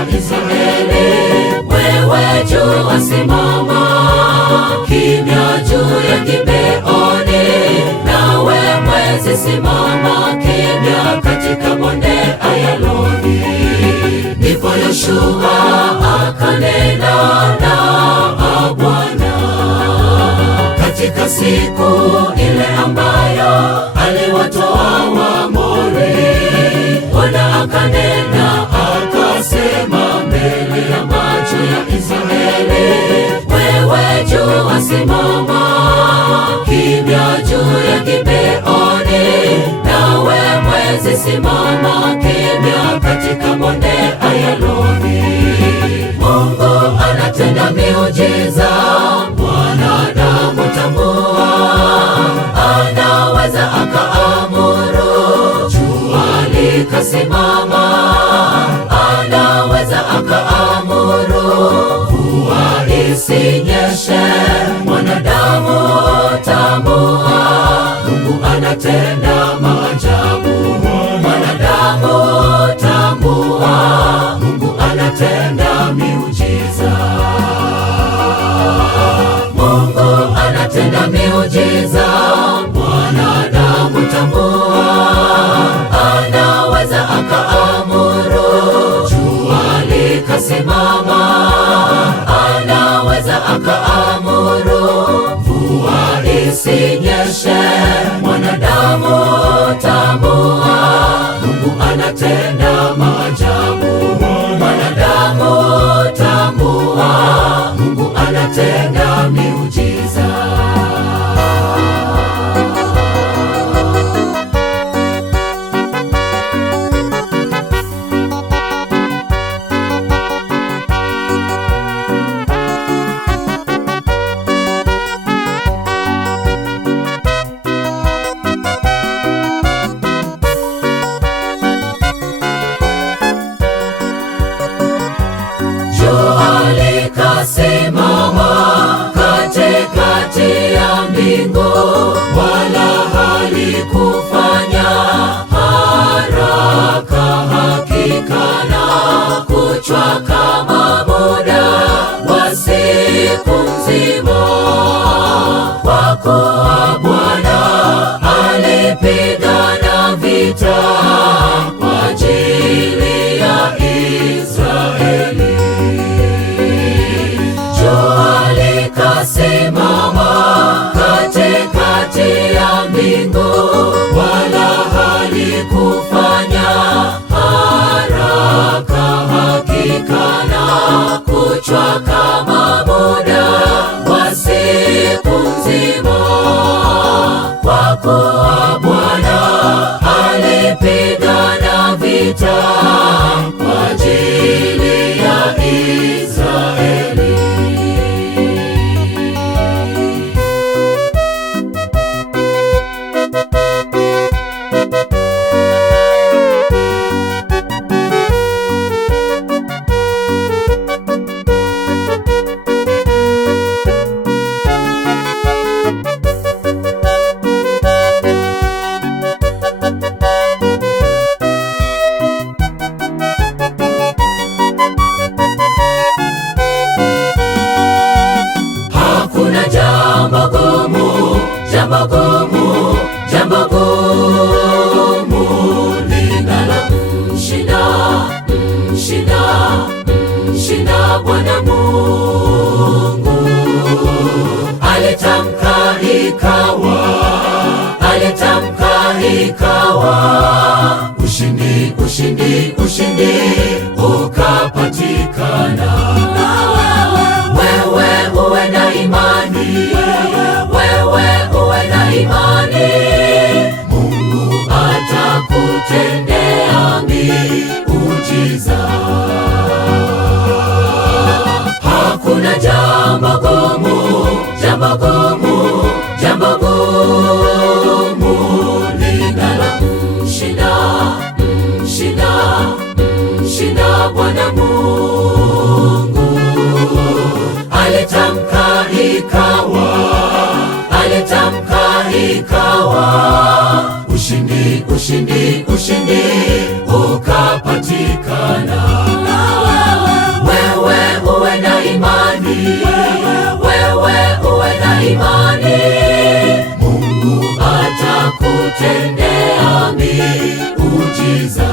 ya Israeli. Wewe jua simama kimya juu ya Gibeoni, nawe mwezi simama kimya katika bonde Ayaloni. Ndipo Yoshua akanena na Bwana katika siku ile ambayo aliwatoa Waamori. Bwana akanena akasema mbele ya macho ya Israeli, wewe jua simama kimya juu ya Gibeoni, nawe mwezi simama kimya katika bonde Ayaloni. Mungu anatenda miujiza, mwanadamu tambua, anaweza akaamuru jua likasimama, anaweza akaamuru mvua isinyeshe. Mwanadamu tambua, Mungu anatenda maajabu. Mwanadamu tambua, Mungu anatenda miujiza. Mungu anatenda miujiza, mwanadamu tambua, anaweza akaamuru jua likasimama, anaweza akaamuru mvua isinyeshe. Mwanadamu tambua, Mungu anatenda maajabu. Mwanadamu tambua, Mungu anatenda miujiza. Jua likasimama katikati ya mbingu, wala halikufanya haraka. Hakika na kuchwa kama muda wa siku nzima, kwa kuwa Bwana alipigana vita kwa ajili ya Israeli. Jua likasimama katikati ya mbingu, wala halikufanya haraka. Hakika na kuchwa kama muda wa siku nzima, kwa kuwa Bwana alipigana vita kwa ajili ya Israeli. Hakuna jambo gumu, jambo gumu, jambo gumu linalomshinda Bwana Mungu. Alitamka ikawa, alitamka ikawa, ushindi, ushindi, ushindi ukapatikana. Wewe uwe na imani, wewe uwe na imani, Mungu atakutendea miujiza. Hakuna jambo gumu, jambo gumu, jambo gumu linalomshinda Bwana Mungu. Alitamka ikawa, alitamka ikawa, ushindi, ushindi, ushindi ukapatikana. akakutendea miujiza.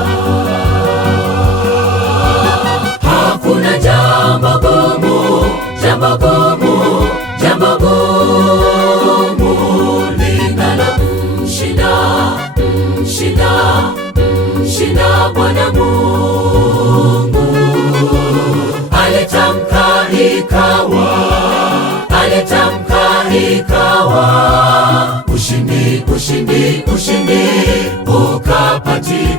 Hakuna jambo gumu, jambo gumu, jambo gumu linalomshinda Bwana Mungu. Alitamka ikawa, ushindi ukapatikana.